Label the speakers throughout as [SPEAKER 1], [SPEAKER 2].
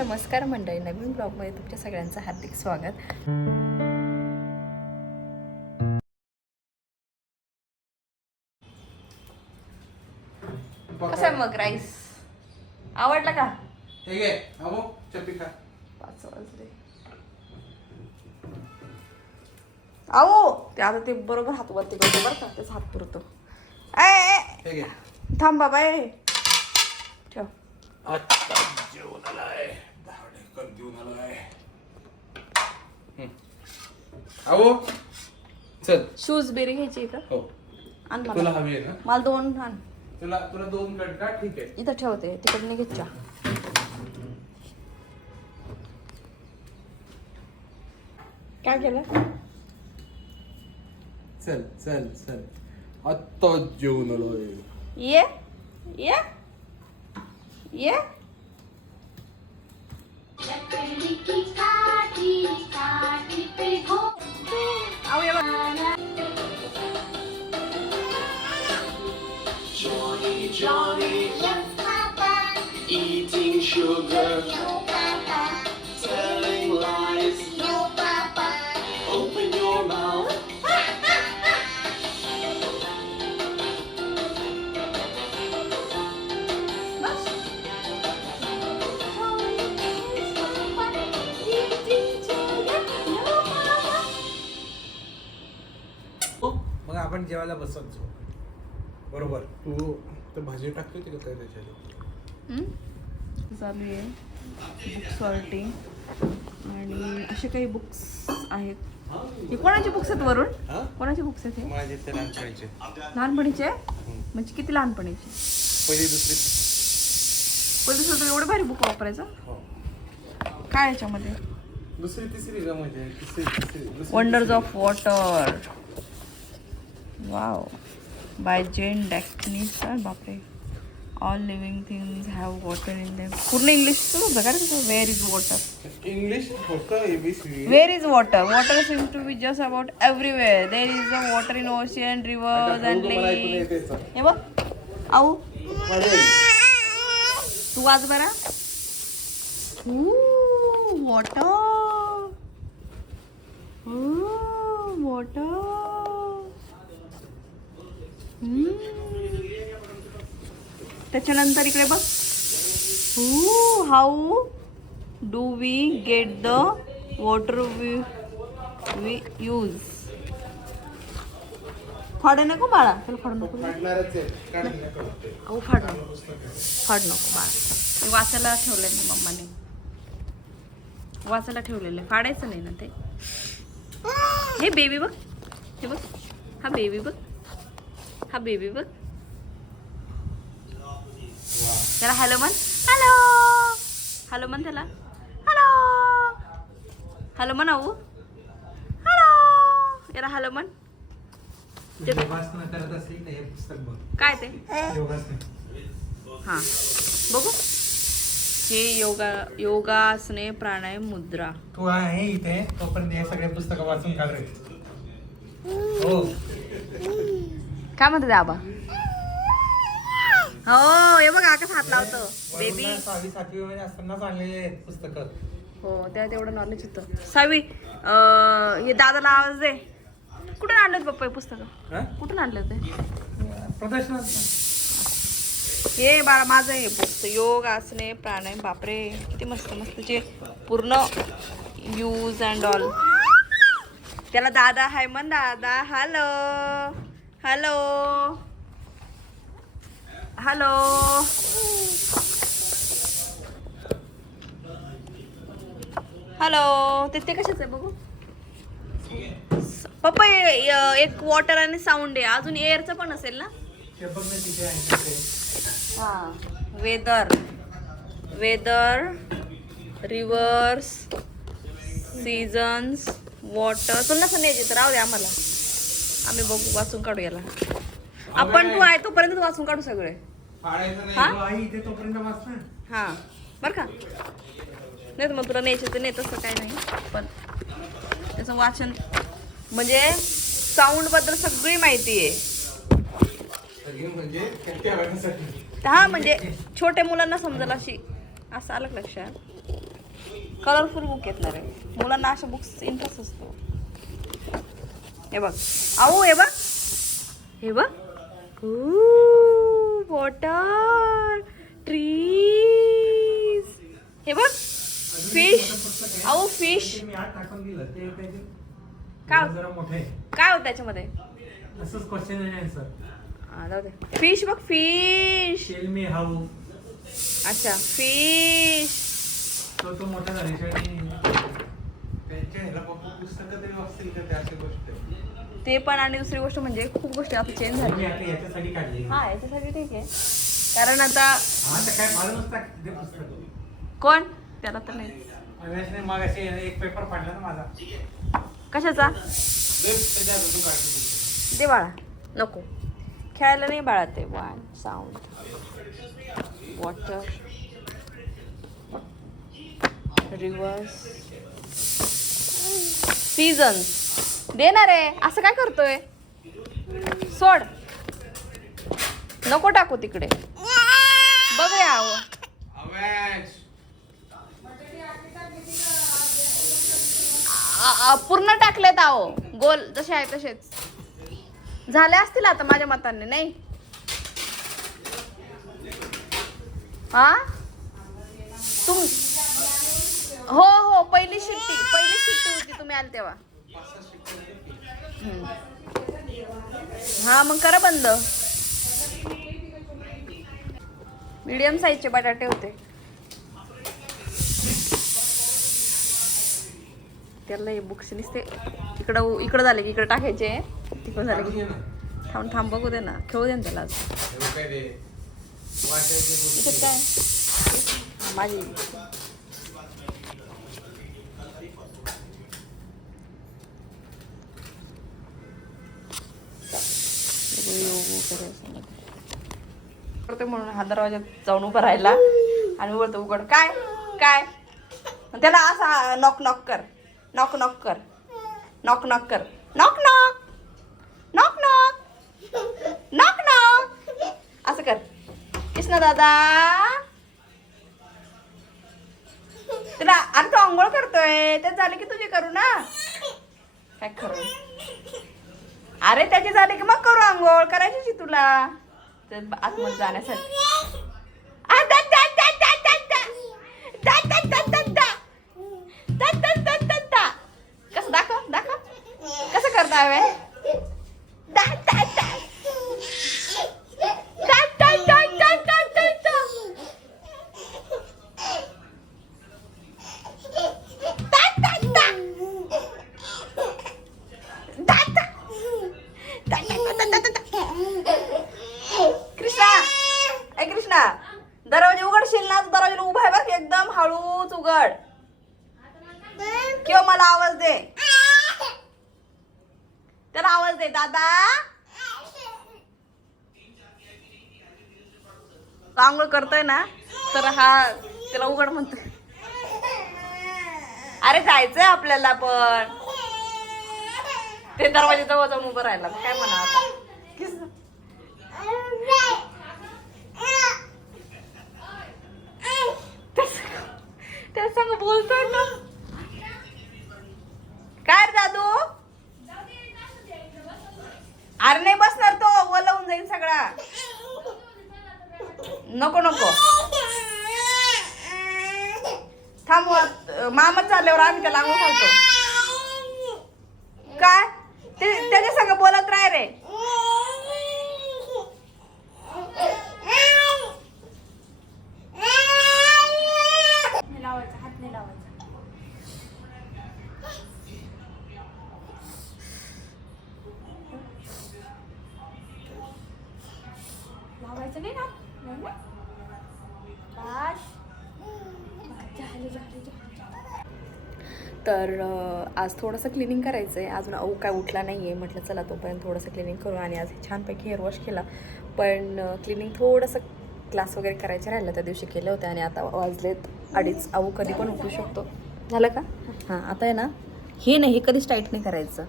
[SPEAKER 1] नमस्कार मंडळी नवीन ब्लॉगमध्ये तुमच्या सगळ्यांचं हार्दिक स्वागत. कसं आहे मग राईस आवडला का? पाच वाजले. आओ ते आता ते बरोबर हात वरती करतो बरं का त्याचा हात पुरतो. ए, थांब बाबा ए. ठेव
[SPEAKER 2] आता जेवण आलाय. भावडेकर जेवण आलाय. अहो चल.
[SPEAKER 1] शूज बेरी घ्यायची का
[SPEAKER 2] हो.
[SPEAKER 1] आण
[SPEAKER 2] तुला
[SPEAKER 1] मला
[SPEAKER 2] हवी आहे ना?
[SPEAKER 1] मला दोन आण.
[SPEAKER 2] तुला तुला दोन कट का? ठीक आहे.
[SPEAKER 1] इथं ठेवते. तिकडे घे चहा काय केलं?
[SPEAKER 2] चल चल चल. आता जेवण आलोय.
[SPEAKER 1] ये. ये. ये
[SPEAKER 3] लकड़ी की काठी काठी पे हो
[SPEAKER 1] आऊ ये बघ
[SPEAKER 3] Yes, Papa.
[SPEAKER 4] Eating sugar,
[SPEAKER 2] जेवायला बसत जाऊ बरोबर. तू तर भाजी टाकते होती का काय त्याच्यात?
[SPEAKER 1] चालू आहे. बुक सॉर्टिंग आणि असे काही बुक्स आहेत. हे कोणाचे बुक्स आहेत वरून
[SPEAKER 2] हा?
[SPEAKER 1] कोणाचे बुक्स आहेत हे?
[SPEAKER 2] माझे ते लहानपणीचे.
[SPEAKER 1] लहानपणीचे? म्हणजे किती लहानपणीचे?
[SPEAKER 2] पहिली दुसरी.
[SPEAKER 1] पहिले सुद्धा एवढे भारी बुक वापरायचं?
[SPEAKER 2] हो.
[SPEAKER 1] काय याच्यामध्ये?
[SPEAKER 2] दुसरी तिसरी का म्हणजे? तिसरी तिसरी दुसरी,
[SPEAKER 1] wonders. Of water wow by जेन डॅक्निस बापरे. All living things have water in them पूर्ण इंग्लिशच होतं का रे where is water
[SPEAKER 2] English
[SPEAKER 1] where is water water seem to be just about everywhere there is a water in ocean rivers and lake हे बघ. आऊ. तू वाच बरा. वॉटर वॉटर त्याच्यानंतर इकडे बघ. How do we get the water we we use फाडे नको बाळा. त्याला फाडू नको. अहो फाड नको. फाड नको बाळा. वाचायला ठेवलंय ना मम्माने. वाचायला ठेवलेलं आहे. फाडायचं नाही ना ते. हे बेबी बघ. हे बघ. हा बेबी बघ. हा बेबी बघ त्याला हॅलो म्हण हॅलो हॅलो म्हण त्याला हॅलो हॅलो म्हण अहो हॅलो याला हॅलो म्हण
[SPEAKER 2] हे
[SPEAKER 1] काय ते?
[SPEAKER 2] योगासनं.
[SPEAKER 1] हां. बघू. हे योगा योगासने प्राणायाम मुद्रा.
[SPEAKER 2] तू आहे इथे तोपर्यंत हे सगळे पुस्तकं वाचून काढ हो.
[SPEAKER 1] काय म्हणते ते आबा? हो हे बघ आकाश हात लावतो. बेबी
[SPEAKER 2] वरूणला सहावी सातवी मध्ये असताना चांगले आहेत पुस्तकं.
[SPEAKER 1] हो त्या तेवढं नॉलेज होतं. सावी अं, हे दादाला आवाज दे. कुठून आणलं पप्पा हे पुस्तकं?
[SPEAKER 2] हा?
[SPEAKER 1] कुठून आणलं ते?
[SPEAKER 2] प्रदर्शनात.
[SPEAKER 1] हे बाळा माझं हे पुस्तक. योग आसने प्राणायाम बापरे. किती मस्त मस्त जे पूर्ण यूज अँड ऑल त्याला दादा हाय म्हण दादा हॅलो हॅलो हॅलो हॅलो ते ते कशाच आहे बघू? पप्पा य- एक वॉटर आणि साऊंड आहे. अजून एअरचं पण असेल ना. हा. Weather weather rivers seasons water तुला न्यायची तर राहू दे आम्हाला. आम्ही बघू वाचून काढू याला. आपण तू आहे तोपर्यंत वाचून काढू सगळे. हा? हा. बरं का? नाही तर मग तुला न्यायचं तर नाही तसं काय नाही. पण त्याचं वाचन म्हणजे साऊंडबद्दल सगळी माहिती आहे.
[SPEAKER 2] म्हणजे
[SPEAKER 1] हा म्हणजे छोट्या मुलांना समजेल अशी असं आलं लक्षात? कलरफुल बुक घेतणार आहे मुलांना अशा बुक्स इंटरेस्ट असतो. हे बघ. आऊ हे बघ. हे बघ. वॉटर ट्रीज हे बघ. फिश अहो फिश काय
[SPEAKER 2] आहे.
[SPEAKER 1] काय होतं त्याच्यामध्ये?
[SPEAKER 2] आहे
[SPEAKER 1] फिश बघ फिश अच्छा फिश
[SPEAKER 2] मोठा झाल्याशिवाय त्यांच्या ह्याला पप्पा पुस्तकं तरी वाचतील का त्या अशा गोष्टी?
[SPEAKER 1] ते पण आणि दुसरी गोष्ट म्हणजे खूप गोष्टी आता चेंज
[SPEAKER 2] काढली.
[SPEAKER 1] हा याच्यासाठी ठीक आहे. कारण आता कोण? त्याला तर नाही.
[SPEAKER 2] अविनाशने मग असे एक पेपर फाडला ना माझा.
[SPEAKER 1] कशाचा? दे बाळा. नको. खेळायला नाही बाळा ते. One sound water rivers seasons देणार आहे. असं काय करतोय? सोड. नको टाकू तिकडे. बघूया अहो. पूर्ण टाकलेत आहो. गोल जसे आहे तसेच. झाले असतील आता माझ्या मताने नाही? हा? तुम हो हो पहिली शिट्टी. पहिली शिट्टी होती तुम्ही आल तेव्हा. हा मग करा बंद. मीडियम साईजचे बटाटे होते. त्याला हे बुक्स नुसते. इकडं इकडं झाले की इकडं टाकायचे. तिकडं झाले की थांब थांब बघू दे ना. खेळू दे ना त्याला.
[SPEAKER 2] काय?
[SPEAKER 1] माझी. करते म्हणून हा दरवाजात जाऊन उभं राहिला. आणि बोलतो उघड. काय? काय? त्याला असा नॉक नॉक कर. नॉक नॉक कर. नॉक नॉक कर. Knock knock knock knock knock knock असं कर. कृष्ण दादा. तुला अरे तो आंघोळ करतोय. ते झालं की तुझी करू ना? काय करू? अरे त्याची झाली की मग करू आंघोळ करायची तुला तर आतमध्ये जाण्यासाठी त्याला दे दादा आंघोळ करतोय ना तर हा त्याला उघड म्हणतोय. अरे जायचंय आपल्याला पण. ते दरवाजा जवळ जाऊन उभं राहिला. मग काय म्हणा आता? त्या संग बोलतोय ना काय रे दादू अरे नाही बसणार तो ओलवून जाईल सगळा. नको नको. थांब मामा चालल्यावर आम्ही त्याला आंघोळ घालतो. काय? ते त्याच्या संग बोलत राह रे.
[SPEAKER 3] लावायचं नाही ना. नाही ना. बाश. झाले झाले झाले.
[SPEAKER 1] तर आज थोडंसं क्लिनिंग करायचं आहे अजून अऊ काय उठला नाही आहे म्हटलं चला तोपर्यंत थोडंसं क्लिनिंग करू आणि आज छानपैकी हेअर वॉश केला. पण क्लिनिंग थोडंसं क्लास वगैरे करायचं राहिलं. त्या दिवशी केलं होतं. आणि आता वाजलेत अडीच. अऊ कधी पण उठू शकतो. झालं का? हां आता आहे ना. हे नाही हे कधीच टाईट नाही करायचं.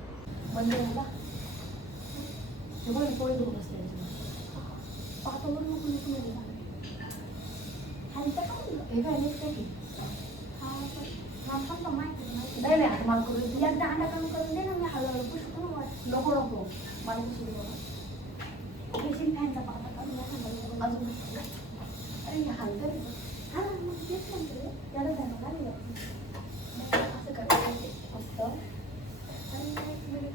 [SPEAKER 3] बंद आहे ना हे बघ हा काय नाही नाही आता मला करू
[SPEAKER 5] एकदा अंडा काम करून दे ना मी हळूहळू पुष्कळ वाट
[SPEAKER 3] नको नको मला कशी दे बाबा
[SPEAKER 5] फॅनचा
[SPEAKER 3] अजून अरे हलतं
[SPEAKER 5] हा मग तेच म्हणते त्याला जाणं
[SPEAKER 3] असं करायचं ते.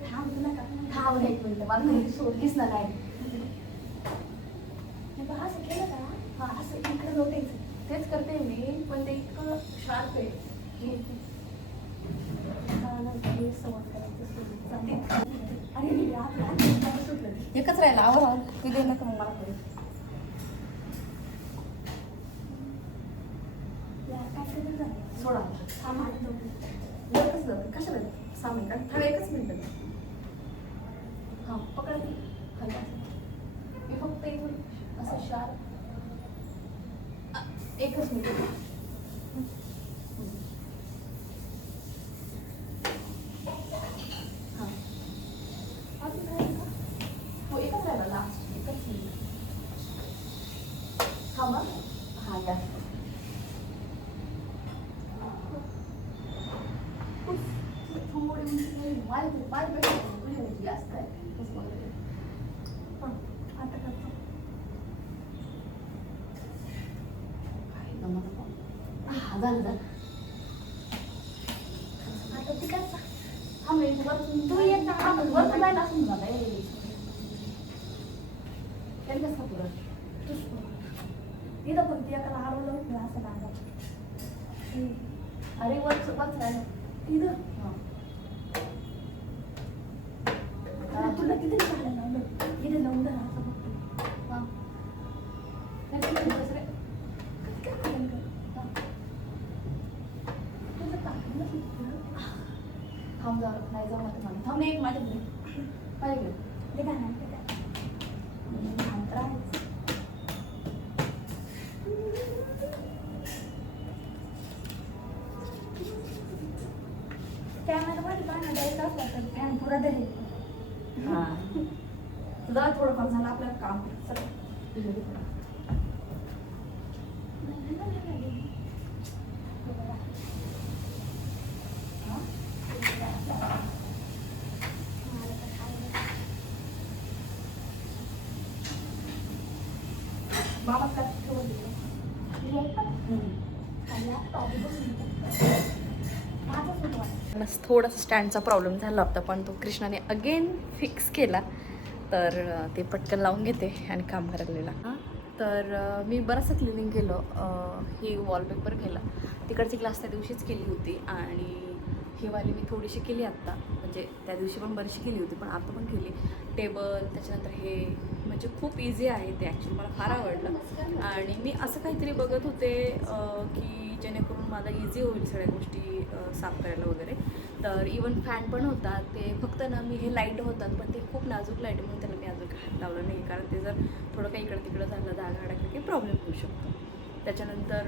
[SPEAKER 5] थांब तुला का
[SPEAKER 3] थांब एक मिनिट मला सोडलीच ना काय
[SPEAKER 5] मग असं केलं का
[SPEAKER 3] हा असं
[SPEAKER 5] इकडे लोटायचं
[SPEAKER 3] तेच करते मी पण ते इतकं शार्प आहे. की एकच राहिला. आवर तू दे नका मग मला
[SPEAKER 5] काय
[SPEAKER 3] सोडा. एकच कशाला? सामान मिनिटात एकच मिनिट. हां पकड ती. खाली असं. मी फक्त इथून असं शार्प एकच मिनिट. हां.
[SPEAKER 5] अजून काय का
[SPEAKER 3] हो एकच राहिला लास्ट एकच मिनिट थांबा हां या थोडी उंची माझी माझ्यापेक्षा तुझी उंची जास्त आहे तसं वगैरे.
[SPEAKER 5] हां आता करतो
[SPEAKER 3] काय जमत नाही. हा झालं झालं
[SPEAKER 5] आता ती काय
[SPEAKER 3] हा मी वरतून
[SPEAKER 5] तू एकदा
[SPEAKER 3] हा
[SPEAKER 5] आत
[SPEAKER 3] वरतून जायला असून झालं ए. त्याला कसं पुरं
[SPEAKER 5] इथं पण ती एकाला हरवलं होतं असं लागलं
[SPEAKER 3] अरे वरच वरच राहिलं.
[SPEAKER 5] इथं?
[SPEAKER 3] हां.
[SPEAKER 5] अरे तुला किती झालं लावलं इथे लावून धर असं बघतो
[SPEAKER 3] हा. नाही, ठीक आहे, बस रे.
[SPEAKER 5] काय करायला कर?
[SPEAKER 3] हा.
[SPEAKER 5] तुझं टाकलं नसेल तुला.
[SPEAKER 3] थांब जा नाही जमत मला थांब नाही माझ्याकडे माझ्याकडे
[SPEAKER 5] ते काय नाही ते काय
[SPEAKER 3] थांब राहायचं
[SPEAKER 5] कॅमेरामध्ये पाहणं द्यायचं असलं तर फॅन पुरा धरेल
[SPEAKER 3] हा. तुझा थोडंफार झालं आपलं काम. सगळं बाबा काय ठेवून दिलं
[SPEAKER 1] मस्त थोडासा स्टँडचा प्रॉब्लेम झाला होता पण तो कृष्णाने अगेन फिक्स केला. तर ते पटकन लावून घेते आणि काम करायला. तर मी बराचसा क्लिनिंग केलं. हे ही वॉलपेपर केला तिकडची क्लास त्या दिवशीच केली होती आणि ही वाली मी थोडीशी केली आत्ता. म्हणजे त्या दिवशी पण बरीचशी केली होती पण आता पण केली. टेबल त्याच्यानंतर हे म्हणजे खूप इझी आहे ते ॲक्च्युली मला फार आवडलं. आणि मी असं काहीतरी बघत होते की जेणेकरून मला इझी होईल सगळ्या गोष्टी साफ करायला वगैरे. तर इवन फॅन पण होता ते फक्त ना मी हे लाइट होतात पण ते खूप नाजूक लाइट म्हणून त्याला मी अजून हात लावलं नाही. कारण ते जर थोडं काही इकडं तिकडं झालं दाग अडकलं की प्रॉब्लेम होऊ शकतो. त्याच्यानंतर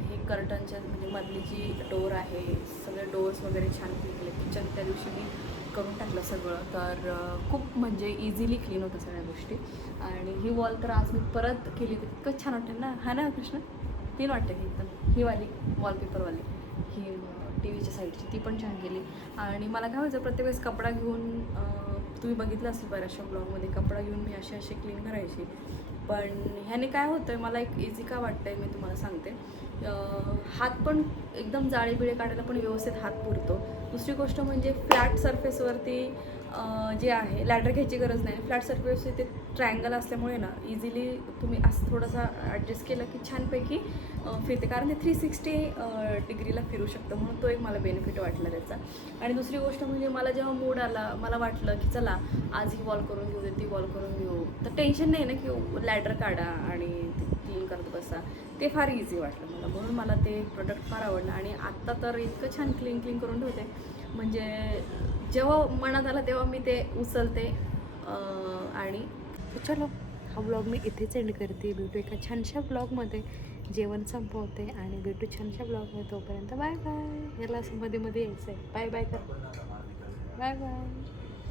[SPEAKER 1] हे कर्टनच्या म्हणजे मधली जी डोअर आहे सगळे डोअर्स वगैरे छान केले किचन त्या दिवशी मी करून टाकलं सगळं. तर खूप म्हणजे इझिली क्लीन होतं सगळ्या गोष्टी. आणि ही वॉल तर आज मी परत केली तर इतकं छान वाटेल ना. हा ना कृष्ण? क्लीन वाटतं की एकदम. ही वाली वॉलपेपरवाली ही टी व्हीच्या साईडची ती पण छान गेली. आणि मला काय व्हायचं प्रत्येक वेळेस कपडा घेऊन तुम्ही बघितलं असेल बऱ्याचशा ब्लॉगमध्ये कपडा घेऊन मी असे असे क्लीन करायची. पण ह्याने काय होतं आहे मला एक इझी का वाटतं आहे मी तुम्हाला सांगते. हात पण एकदम जाळी बिळे काढायला पण व्यवस्थित हात पुरतो. दुसरी गोष्ट म्हणजे फ्लॅट सरफेसवरती जे आहे लॅडर घ्यायची गरज नाही. फ्लॅट सरफेस ते ट्रायंगल असल्यामुळे ना इझिली तुम्ही असं थोडासा ॲडजस्ट केलं की छानपैकी फिरते. कारण ते थ्री सिक्स्टी डिग्रीला फिरू शकतं. म्हणून तो एक मला बेनिफिट वाटला त्याचा. आणि दुसरी गोष्ट म्हणजे मला जेव्हा मूड आला मला वाटलं की चला आज ही वॉल करून घेऊ दे ती वॉल करून घेऊ. तर टेन्शन नाही ना की लॅडर काढा आणि क्लीन करत बसा. ते फार इझी वाटलं मला. म्हणून मला ते प्रोडक्ट फार आवडलं. आणि आत्ता तर इतकं छान क्लीन क्लीन करून ठेवते. म्हणजे जेव्हा मनात आलं तेव्हा मी ते उचलते आणि चलो हा ब्लॉग मी इथेच एंड करते. भेटू एका छानशा ब्लॉगमध्ये जेवण संपवते आणि भेटू छानशा ब्लॉगमध्ये तोपर्यंत बाय बाय याला असं मध्ये मध्ये यायचं आहे बाय बाय कर. Bye bye